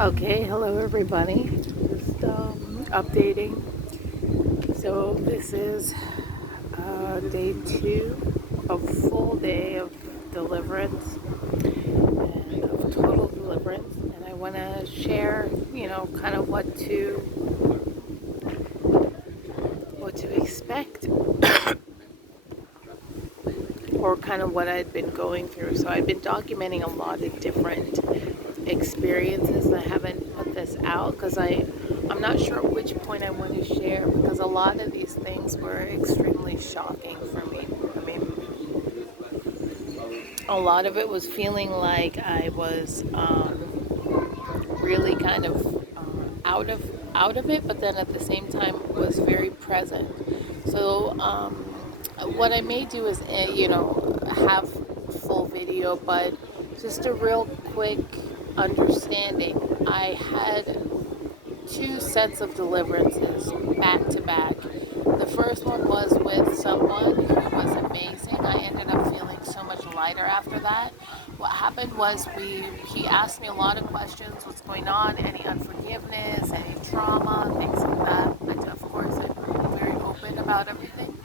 Okay, hello everybody. Just updating. So this is day 2 of full day of deliverance and of total deliverance, and I want to share, kind of what to expect, or kind of what I'd been going through. So I've been documenting a lot of different experiences, and I haven't put this out because I'm not sure at which point I want to share, because a lot of these things were extremely shocking for me. I mean, a lot of it was feeling like I was really kind of out of it, but then at the same time was very present. So what I may do is, have full video, but just a real quick understanding. I had 2 sets of deliverances back to back. The first one was with someone who was amazing. I ended up feeling so much lighter after that. What happened was he asked me a lot of questions, what's going on, any unforgiveness, any trauma, things like that. And of course, I'm very open about everything.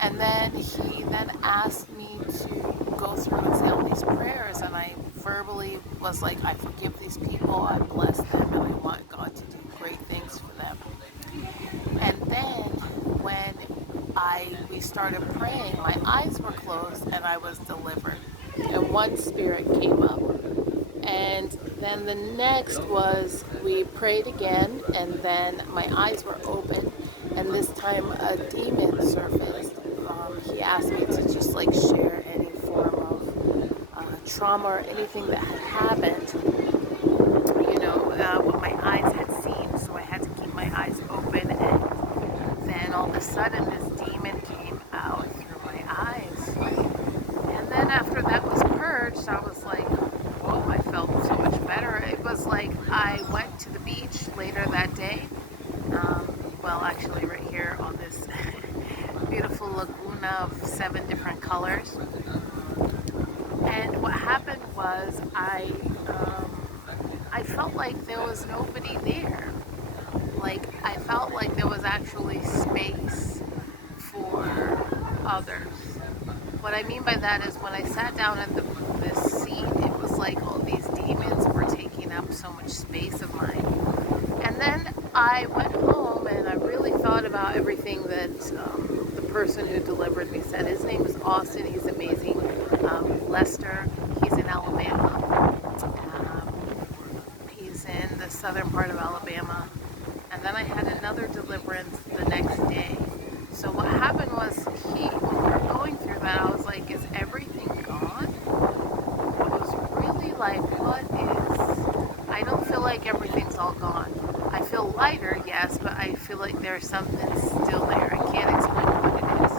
And then he then asked me to go through and say all these prayers, and I verbally was like, I forgive these people, I bless them, and I want God to do great things for them. And then when we started praying, my eyes were closed and I was delivered. And one spirit came up. And then the next was we prayed again, and then my eyes were open, and this time a demon surfaced. He asked me to just like share any form of trauma or anything that had happened, what my eyes had seen. So I had to keep my eyes open, and then all of a sudden this demon came out through my eyes. And then after that was purged, I was like, whoa, I felt so much better. It was like I went to the beach later that day. Well, actually, right here on this beautiful laguna of 7 different colors. And what happened was I felt like there was nobody there. Like, I felt like there was actually space for others. What I mean by that is when I sat down at this seat, it was like all these demons were taking up so much space of mine. And then I went home and I really thought about everything that the person who delivered me said. His name is Austin. He's amazing. Lester. He's in Alabama. He's in the southern part of Alabama. And then I had another deliverance the next day. So what happened was when we were going through that, I was like, is everything gone? I was really like, what is... I don't feel like everything's all gone. I feel lighter, yes, but I feel like there's something still there. I can't explain what it is.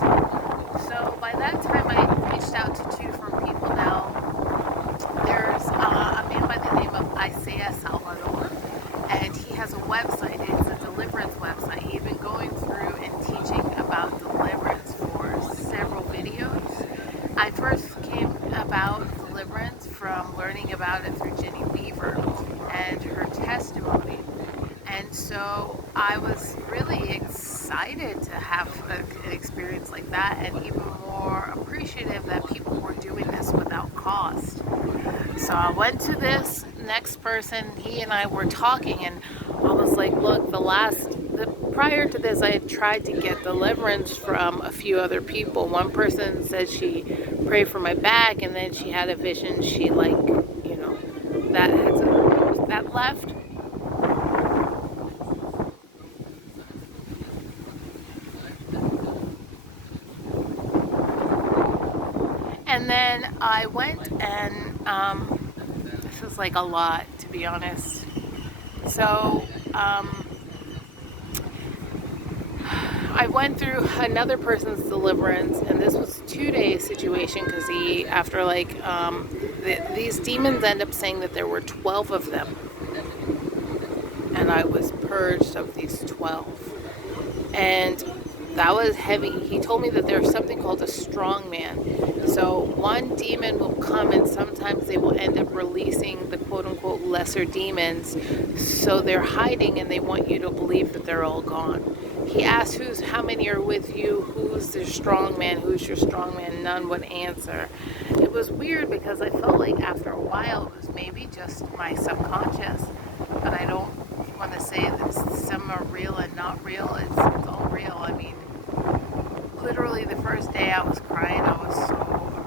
So by that time, I reached out to 2 different people now. There's a man by the name of Isaiah Salvador, and he has a website. It's a deliverance website. He's been going through and teaching about deliverance for several videos. I first came about deliverance from learning about it through Jenny Weaver and her testimony. And so I was really excited to have an experience like that, and even more appreciative that people were doing this without cost. So I went to this next person. He and I were talking, and I was like, look, prior to this, I had tried to get deliverance from a few other people. One person said she prayed for my back, and then she had a vision. She that left. And then I went and this was like a lot, to be honest. So I went through another person's deliverance, and this was a 2-day situation because after these demons end up saying that there were 12 of them, and I was purged of these 12. And that was heavy. He told me that there's something called a strong man. So one demon will come, and sometimes they will end up releasing the quote unquote lesser demons. So they're hiding, and they want you to believe that they're all gone. He asked, how many are with you? Who's the strong man? Who's your strong man? None would answer. It was weird because I felt like after a while it was maybe just my subconscious, but I don't want to say that some are real and not real. It's all real. I mean, literally the first day I was crying, I was so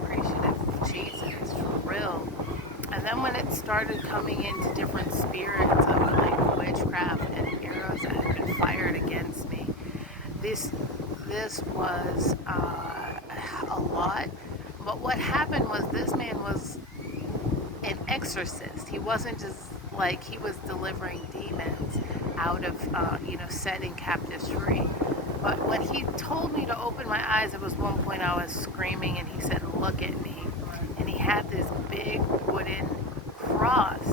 appreciative of Jesus, for real. And then when it started coming into different spirits of like witchcraft and arrows that had been fired against me, this was a lot. But what happened was this man was an exorcist. He wasn't just like he was delivering demons out of, setting captives free. But when he told me to open my eyes, it was one point I was screaming, and he said, "Look at me." And he had this big wooden cross,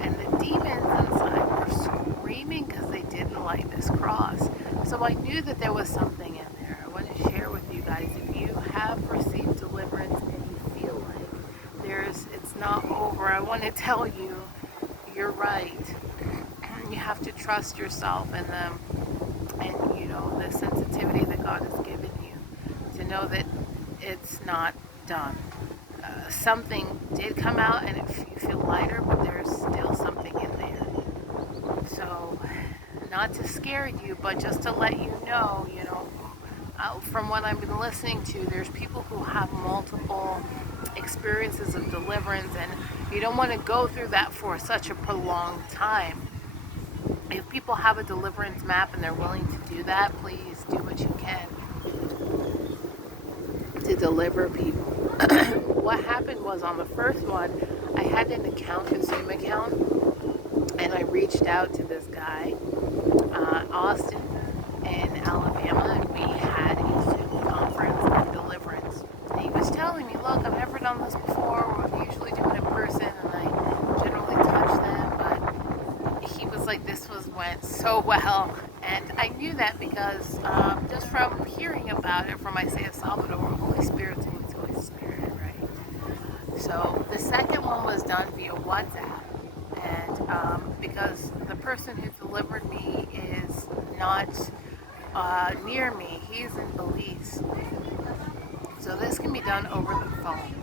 and the demons inside were screaming because they didn't like this cross. So I knew that there was something in there. I want to share with you guys, if you have received deliverance and you feel like it's not over, I want to tell you, you're right. You have to trust yourself and them, and the sensitivity that God has given you to know that it's not done. Something did come out, and you feel lighter, but there's still something in there. So, not to scare you, but just to let you know, from what I've been listening to, there's people who have multiple experiences of deliverance, and you don't want to go through that for such a prolonged time. If people have a deliverance map and they're willing to do that, please do what you can to deliver people. What happened was, on the first one, I had an account, a Zoom account, and I reached out to this guy, Austin in Alabama, and we had a Zoom conference on deliverance. And he was telling me, look, I've never done this before. We usually do it in person, and I generally touch them, but he was like, went so well. And I knew that because just from hearing about it from Isaiah Salvador, Holy Spirit's Holy Spirit, right? So the second one was done via WhatsApp. And because the person who delivered me is not near me, he's in Belize. So this can be done over the phone,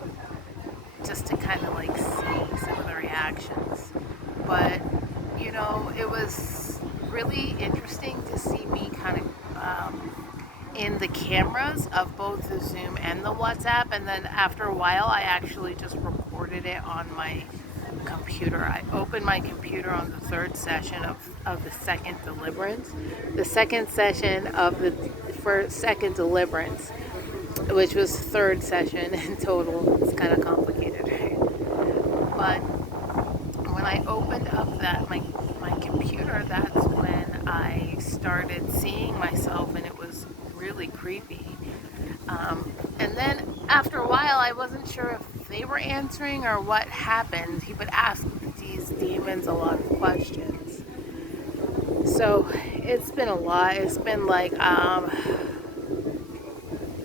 just to kind of like see some of the reactions. But it was really interesting to see me kind of in the cameras of both the Zoom and the WhatsApp. And then after a while, I actually just recorded it on my computer. I opened my computer on the third session of the second deliverance. The second session of the second deliverance, which was third session in total. It's kind of complicated, right? But when I opened up my computer, that's when I started seeing myself, and it was really creepy. And then after a while, I wasn't sure if they were answering or what happened. He would ask these demons a lot of questions. So it's been a lot. It's been like,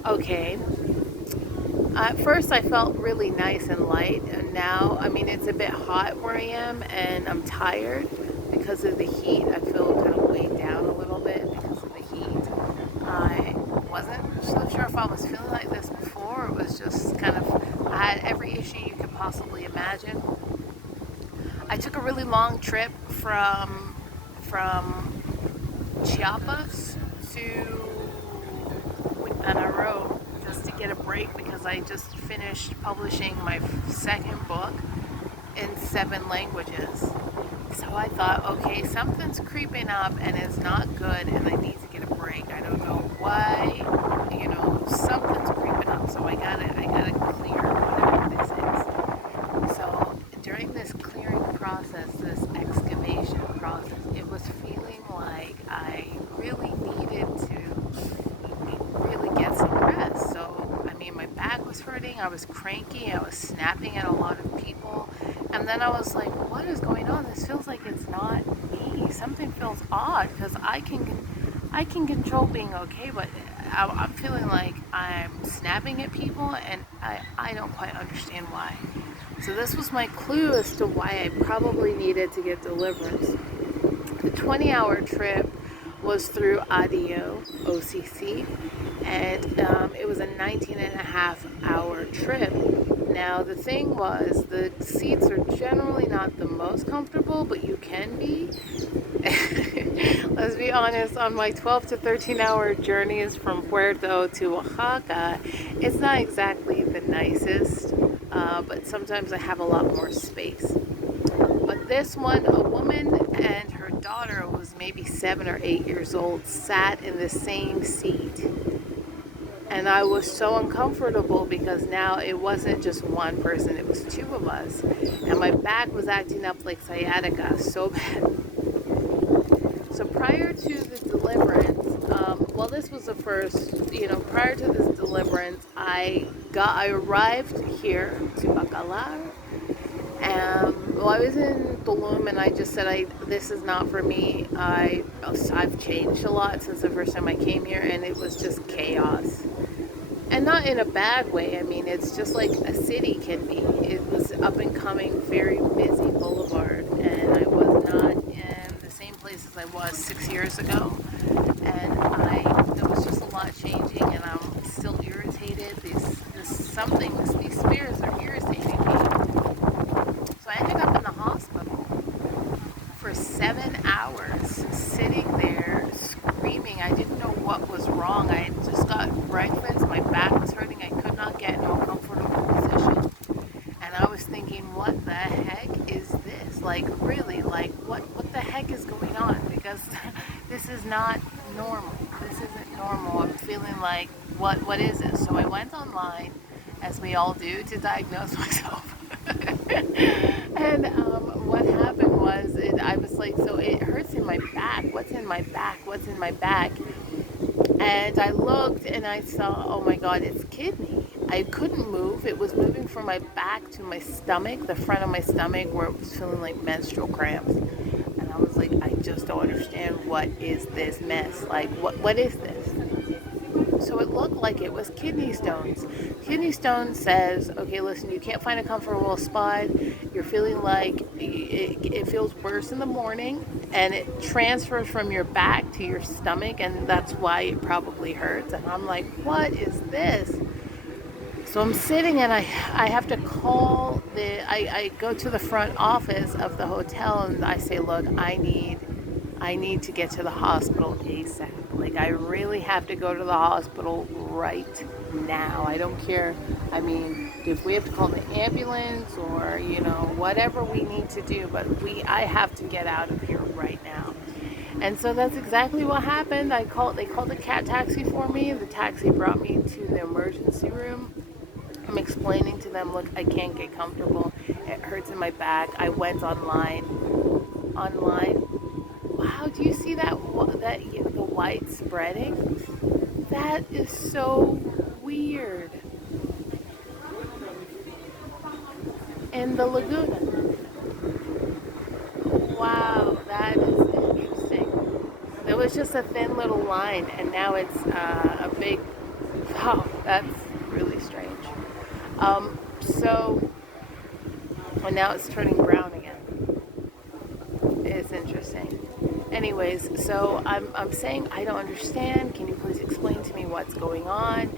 okay. At first I felt really nice and light, and now, it's a bit hot where I am, and I'm tired because of the heat. I feel kind of weighed down a little bit because of the heat. I wasn't so sure if I was feeling like this before. It was just kind of, I had every issue you could possibly imagine. I took a really long trip from Chiapas to Quintana Roo, just to get a break, because I just finished publishing my second book in 7 languages. So I thought, okay, something's creeping up and it's not good, and I need to get a break. I don't know why, something's creeping up, so I gotta clear whatever this is. So during this clearing process, this excavation process, it was feeling like I really needed to really get some rest. So, my back was hurting, I was cranky, I was snapping at a lot of people, and then I was like, what is going on? This feels like it's not me. Something feels odd, because I can control being okay, but I'm feeling like I'm snapping at people, and I don't quite understand why. So this was my clue as to why I probably needed to get deliverance. The 20-hour trip was through Audio, OCC, and it was a 19 and a half hour trip. Now, the thing was, the seats are generally not the most comfortable, but you can be. Let's be honest, on my 12 to 13-hour journeys from Puerto to Oaxaca, it's not exactly the nicest, but sometimes I have a lot more space. But this one, a woman and her daughter, who was maybe 7 or 8 years old, sat in the same seat. And I was so uncomfortable because now it wasn't just one person, it was two of us. And my back was acting up like sciatica so bad. So prior to the deliverance, well, this was the first, prior to this deliverance, I arrived here to Bacalar. Well, I was in Tulum, and I just said, this is not for me. I've changed a lot since the first time I came here, and it was just chaos. And not in a bad way. I mean, it's just like a city can be. It was up and coming, very busy boulevard, and I was not in the same place as I was 6 years ago. And there was just a lot changing, and I'm still irritated. These spirits are irritating me. So I ended up in the hospital for 7 hours, sitting there screaming. I didn't know what was wrong. I had just got breakfast. My back was hurting. I could not get into a comfortable position. And I was thinking, what the heck is this? Like, really, like, what the heck is going on? Because this is not normal. This isn't normal. I'm feeling like, what is this? So I went online, as we all do, to diagnose myself. And what happened was, I was like, so it hurts in my back. What's in my back? What's in my back? And I looked and I saw, oh my God, it's kidney. I couldn't move. It was moving from my back to my stomach, the front of my stomach, where it was feeling like menstrual cramps. And I was like, I just don't understand, what is this mess? Like, what is this? So it looked like it was kidney stones. Kidney stone says, okay, listen, you can't find a comfortable spot. You're feeling like it feels worse in the morning, and it transfers from your back to your stomach, and that's why it probably hurts. And I'm like, what is this? So I'm sitting, and I have to call I go to the front office of the hotel, and I say, look, I need to get to the hospital ASAP. Like, I really have to go to the hospital right now. I don't care. I mean, if we have to call the ambulance or, whatever we need to do, but I have to get out of here right now. And so that's exactly what happened. They called a cat taxi for me. The taxi brought me to the emergency room. I'm explaining to them, look, I can't get comfortable. It hurts in my back. I went online. Wow, do you see that the white spreading? That is so weird. In the lagoon. Wow, that is interesting. There was just a thin little line, and now it's a big. Wow, that's really strange. So, and now it's turning brown again. It's interesting. Anyways, so I'm saying, I don't understand. Can you please explain to me what's going on?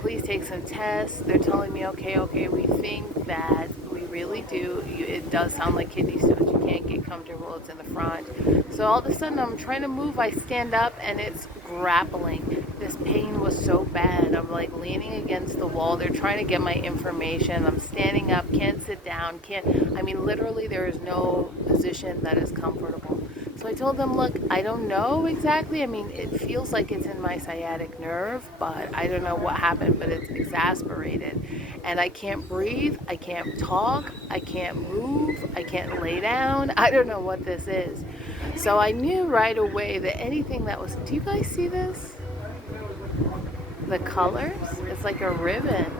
Please take some tests. They're telling me, okay, we think that we really do. It does sound like kidney stones. You can't get comfortable. It's in the front. So all of a sudden, I'm trying to move. I stand up, and it's grappling. This pain was so bad. I'm like leaning against the wall. They're trying to get my information. I'm standing up, can't sit down, literally there is no position that is comfortable. So I told them, look, I don't know exactly. I mean, it feels like it's in my sciatic nerve, but I don't know what happened, but it's exasperated. And I can't breathe, I can't talk, I can't move, I can't lay down. I don't know what this is. So I knew right away that anything that was, do you guys see this? The colors? It's like a ribbon.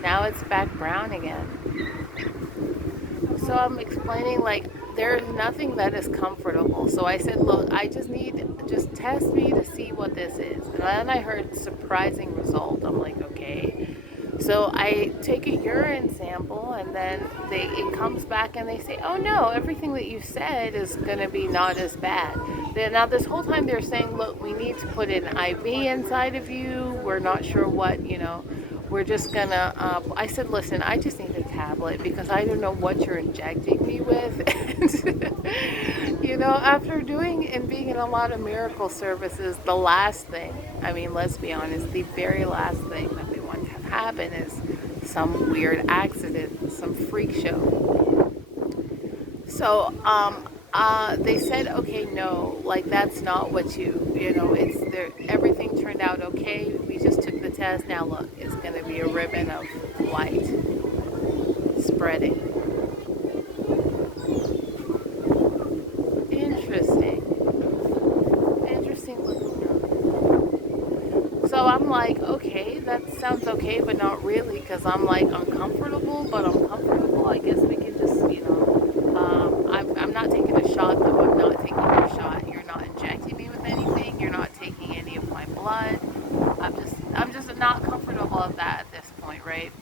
Now it's back brown again. So I'm explaining like there's nothing that is comfortable. So I said, look, I just test me to see what this is. And then I heard surprising result. I'm like, okay. So I take a urine sample, and then it comes back and they say, oh no, everything that you said is going to be not as bad. Now this whole time they're saying, look, we need to put an IV inside of you. We're not sure what, we're just gonna, I said, listen, I just need a tablet because I don't know what you're injecting me with. And, after doing and being in a lot of miracle services, the last thing, I mean, let's be honest, the very last thing that we want to have happen is some weird accident, some freak show. So, they said, okay, no, like that's not what it's there. Everything turned out okay. We just took the test. Now look, it's going to be a ribbon of light spreading. Interesting. Interesting looking. So I'm like, okay, that sounds okay, but not really, because I'm like uncomfortable, but I'm comfortable. I guess we can just, I'm not taking a shot, though. I'm not taking your shot. You're not injecting me with anything. You're not taking any of my blood. I'm just not comfortable at that at this point, right?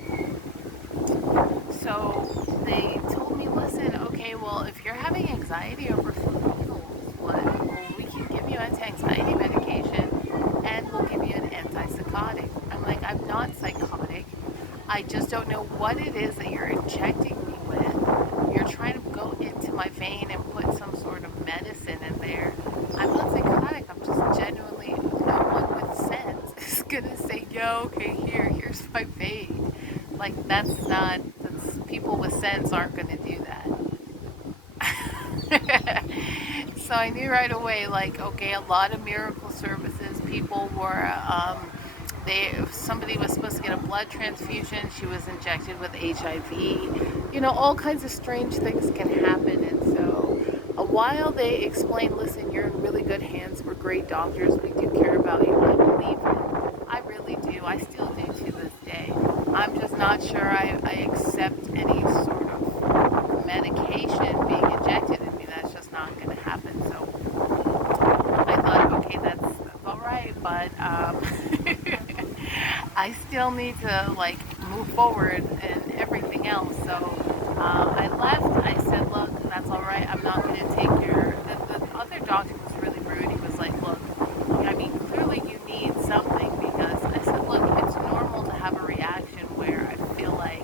So they told me, listen, okay, well, if you're having anxiety over food needles, well, we can give you anti-anxiety medication and we'll give you an antipsychotic. I'm like, I'm not psychotic. I just don't know what it is that you're injecting me with. You're trying to go into my vein and put some sort of medicine in there. I'm not psychotic. I'm just genuinely, no one with sense is gonna say, yo, okay, here's my vein. Like that's people with sense aren't gonna do that. So I knew right away, like, okay, a lot of miracle services, people were, somebody was supposed to get a blood transfusion. She was injected with HIV. All kinds of strange things can happen. And so, a while they explained, listen, you're in really good hands. We're great doctors. We do care about you. I believe it. I really do. I still do to this day. I'm just not sure I accept any sort of medication being injected in me. That's just not going to happen. So I thought, okay, that's all right, but I still need to like move forward and everything else. So I left. I said, look, that's all right. I'm not going to take your. The other doctor was really rude. He was like, look, I mean, clearly you need something because I said, look, it's normal to have a reaction where I feel like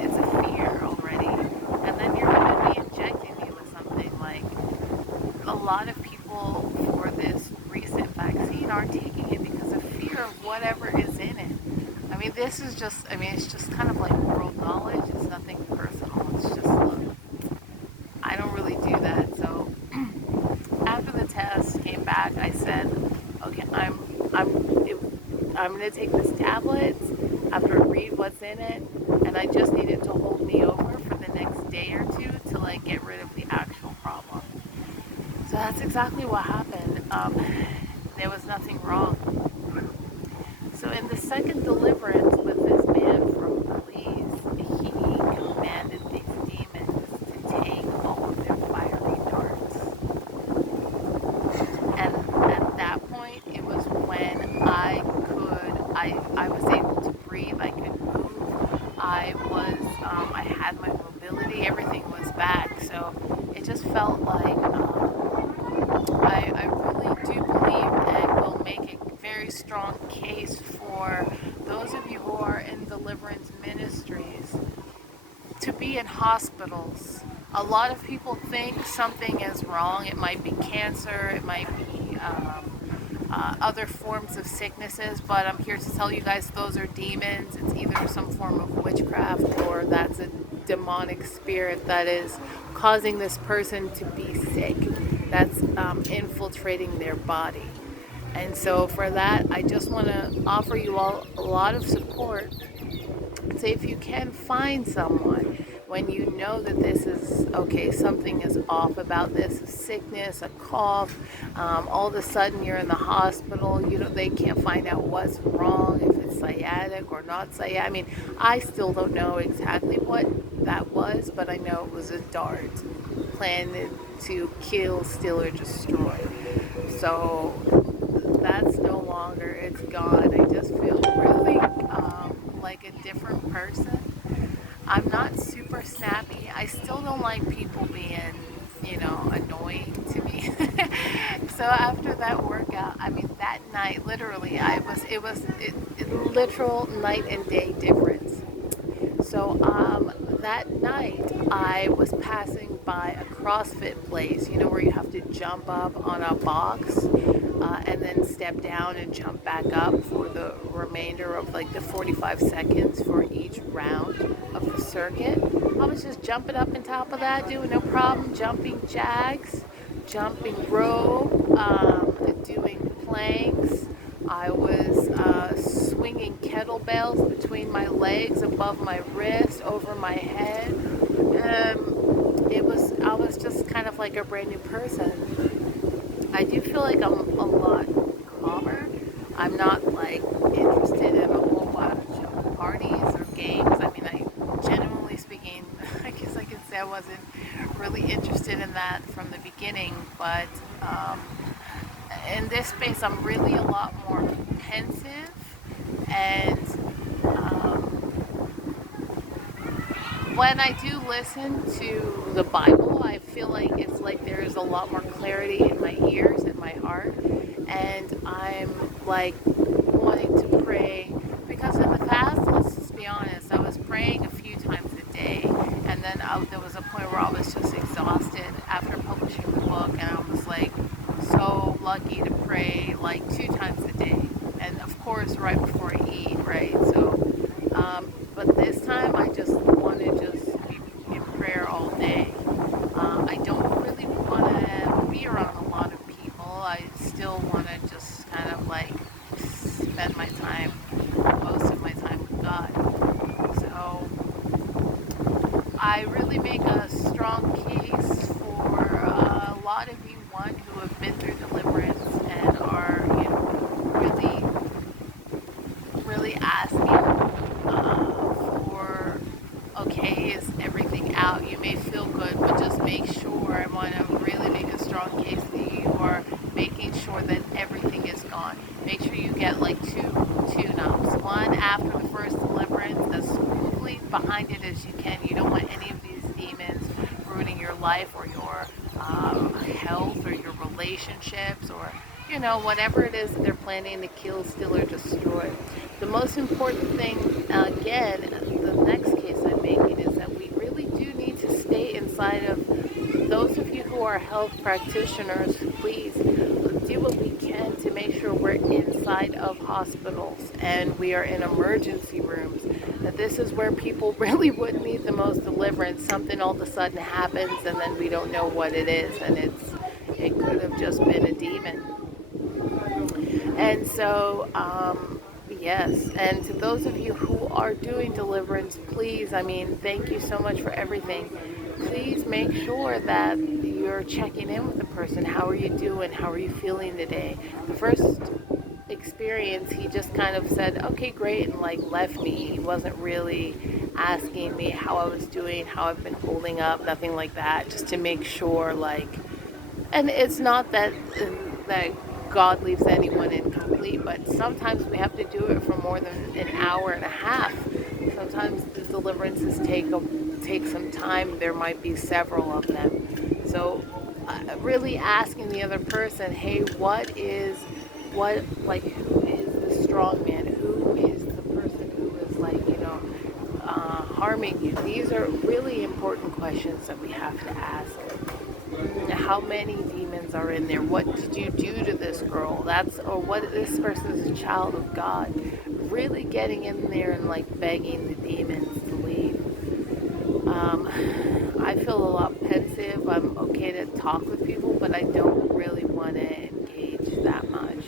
it's a fear already, and then you're gonna be injecting me with something like a lot of people for this recent vaccine are taking it because of fear of whatever is in it. I mean, it's just kind of like world knowledge. It's nothing personal. It's just, look, I don't really do that. So after the test came back, I said, okay, I'm, it, I'm going to take this tablet. I'm going to read what's in it, and I just need it to hold me over for the next day or two to like get rid of the actual problem. So that's exactly what happened. There was nothing wrong. So in the second deliverance with this man from Belize, he commanded these demons to take all of their fiery darts. And at that point, it was when I was able to breathe, I could move, I had my mobility, everything was back. So it just felt like, I really do believe and will make a very strong case for those of you who are in deliverance ministries to be in hospitals. A lot of people think something is wrong. It might be cancer, it might be other forms of sicknesses, but I'm here to tell you guys those are demons. It's either some form of witchcraft or that's a demonic spirit that is causing this person to be sick, that's infiltrating their body. And so, for that, I just want to offer you all a lot of support. So if you can find someone when you know that this is okay, something is off about this, a sickness, a cough, all of a sudden you're in the hospital, they can't find out what's wrong, if it's sciatic or not sciatic. I mean, I still don't know exactly what that was, but I know it was a dart planted to kill, steal, or destroy. So that's no longer, it's gone. I just feel really like a different person. I'm not super snappy. I still don't like people being, annoying to me. So after that workout, I mean, that night, literally, it literal night and day difference. So that night, I was passing by a CrossFit place, where you have to jump up on a box and then step down and jump back up for the remainder of like the 45 seconds for each round of the circuit. I was just jumping up on top of that, doing no problem, jumping jacks, jumping rope, doing planks. I was swinging kettlebells between my legs, above my wrist, over my head. I was just kind of like a brand new person. I do feel like I'm a lot calmer. I'm not like interested in a whole bunch of parties or games. I mean, genuinely speaking, I guess I could say I wasn't really interested in that from the beginning, but in this space, I'm really a lot more pensive, and when I do listen to the Bible, I feel like it's like there's a lot more clarity in my ears and my heart, and I'm like wanting to pray, because in the past, let's just be honest, I was praying a few times a day, and then there was a point where I was just exhausted after publishing the book, and I was like so lucky to pray like 2 times a day, and of course right before I eat, right? So but this time I just want to just be in prayer all day. I don't really want to be around a lot of people. I still want to just kind of like spend my time, most of my time with God. So I really make a strong case for a lot of you, one, who have been through deliverance and are, really, really asking for, okay, is everything out? You may feel good, but just make sure, I want to really make a strong case that you are making sure that everything is gone. Make sure you get like two tune-ups. One after the first deliverance, as smoothly behind it as you can. You don't want any of these demons ruining your life or your health or your relationships or whatever it is that they're planning to kill, steal, or destroy. The most important thing, again, the next case I'm making is that we really do need to stay inside of, those of you who are health practitioners, please do what we can to make sure we're inside of hospitals and we are in emergency rooms. That this is where people really would need the most deliverance. Something all of a sudden happens and then we don't know what it is, and it could have just been a demon. And so, yes, and to those of you who are doing deliverance, please, thank you so much for everything. Please make sure that you're checking in with the person. How are you doing? How are you feeling today? The first experience, he just kind of said, okay, great, and like left me. He wasn't really asking me how I was doing, how I've been holding up, nothing like that, just to make sure, like, and it's not that God leaves anyone incomplete, but sometimes we have to do it for more than an hour and a half. Sometimes the deliverances take some time. There might be several of them. So really asking the other person, hey, who is the strong man? Who is the person who is like, harming you? These are really important questions that we have to ask. How many demons are in there? What did you do to this girl? Or what, this person is a child of God. Really getting in there and like begging the demons to leave. I feel a lot pensive. I'm okay to talk with people, but I don't really want to engage that much.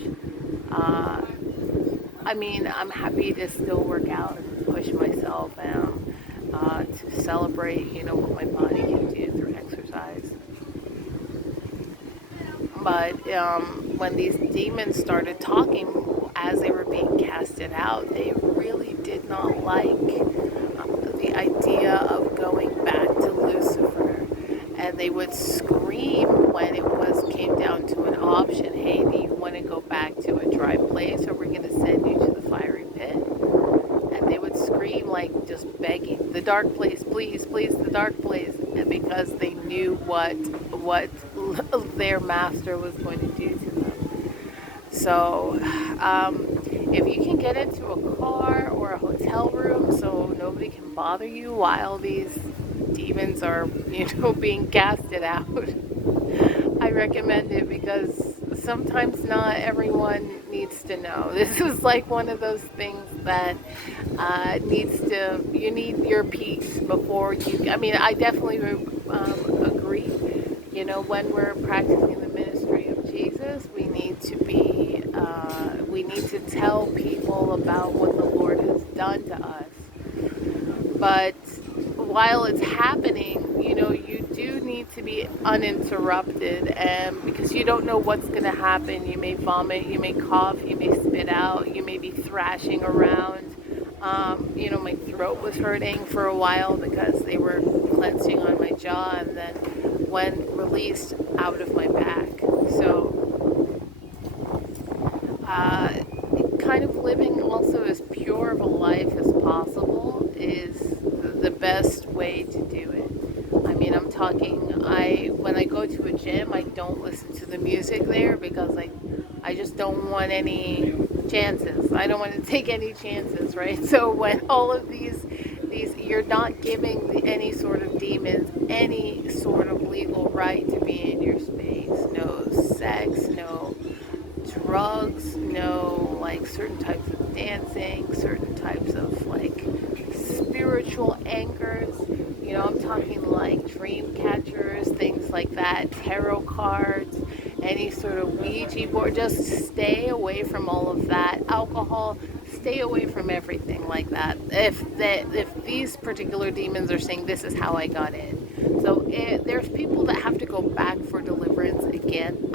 I'm happy to still work out and push myself and to celebrate, what my body can do through exercise. But when these demons started talking as they were being casted out, they really did not like the idea of going back and they would scream when it came down to an option. Hey, do you want to go back to a dry place, or we're going to send you to the fiery pit? And they would scream, like just begging, the dark place, please, please, the dark place, and because they knew what their master was going to do to them. So if you can get into a car or a hotel room so nobody can bother you while these demons are, being casted out, I recommend it, because sometimes not everyone needs to know. This is like one of those things that you need your peace before you. I mean, I definitely agree. When we're practicing the ministry of Jesus, we need to tell people about what the Lord has done to us. But while it's happening, you do need to be uninterrupted, and because you don't know what's going to happen. You may vomit, you may cough, you may spit out, you may be thrashing around. My throat was hurting for a while because they were clenching on my jaw, and then when released, out of my back. So kind of living also as pure of a life as possible is the best way to do it. I mean, I'm talking, when I go to a gym, I don't listen to the music there, because I just don't want any chances. I don't want to take any chances, right? So when all of these you're not giving any sort of demons any sort of legal right to be in your space. No sex, no drugs, no like certain types of dancing, certain types of like spiritual anchors. I'm talking like dream catchers, things like that, tarot cards, any sort of Ouija board. Just stay away from all of that. Alcohol, stay away from everything like that. If these particular demons are saying this is how I got in. So there's people that have to go back for deliverance again.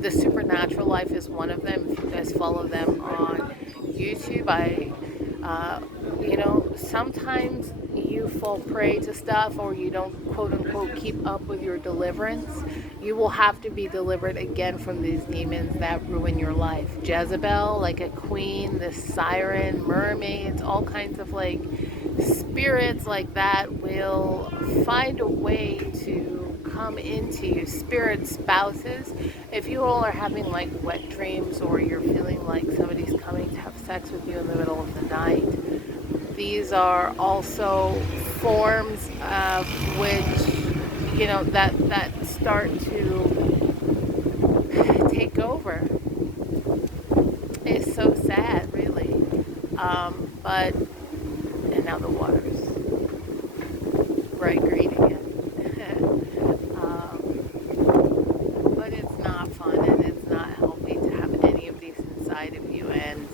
The Supernatural Life is one of them. If you guys follow them on YouTube, sometimes you fall prey to stuff, or you don't quote unquote keep up with your deliverance. You will have to be delivered again from these demons that ruin your life. Jezebel, like a queen, the siren, mermaids, all kinds of like spirits like that will find a way to come into you. Spirit spouses, if you all are having like wet dreams, or you're feeling like somebody's coming to have sex with you in the middle of the night, these are also forms of which that start to take over. It's so sad, really. But and now the water's bright green again. But it's not fun, and it's not healthy to have any of these inside of you. And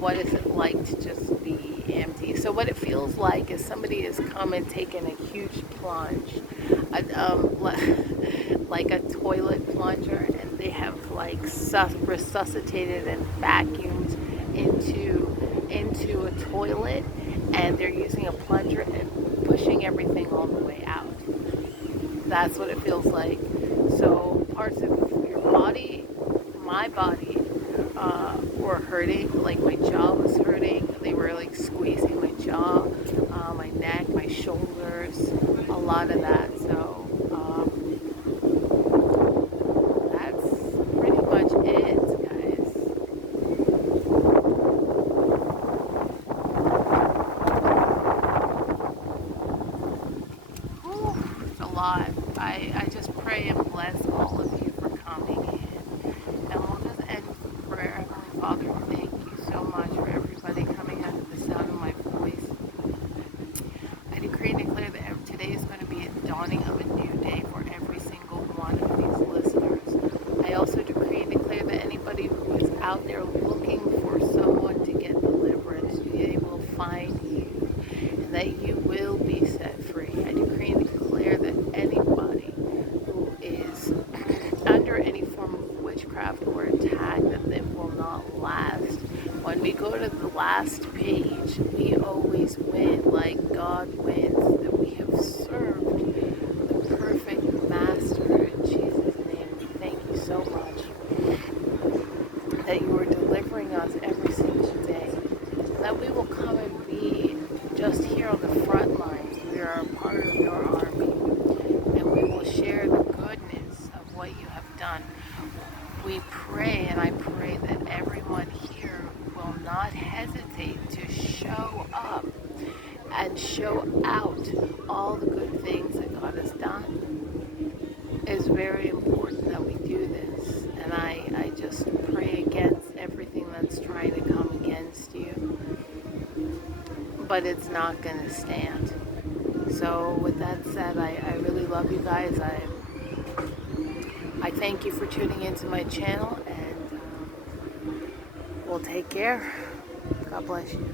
what is it like to just be empty? So what it feels like is somebody has come and taken a huge plunge, like a toilet plunger, and they have like resuscitated and vacuumed into a toilet, and they're using a plunger and pushing everything all the way out. That's what it feels like. So parts of your body, my body, were hurting. Like my jaw was hurting. They were like squeezing my jaw, my neck, my shoulders, a lot of that. So that's pretty much it, guys. Whew, it's a lot. I just pray and bless all of you for coming in. And we'll just end with prayer. Heavenly Father, thank you so much for everybody coming under the sound of my voice. I decree and declare that today is going to be a dawning of a new day for every single one of these listeners. I also decree and declare that anybody who is out there looking for someone to get deliverance, they will find you, and that you will be set free. I decree and declare that anybody who is under any form and show out all the good things that God has done. It's very important that we do this. And I just pray against everything that's trying to come against you. But it's not going to stand. So with that said, I really love you guys. I thank you for tuning into my channel, and we'll take care. God bless you.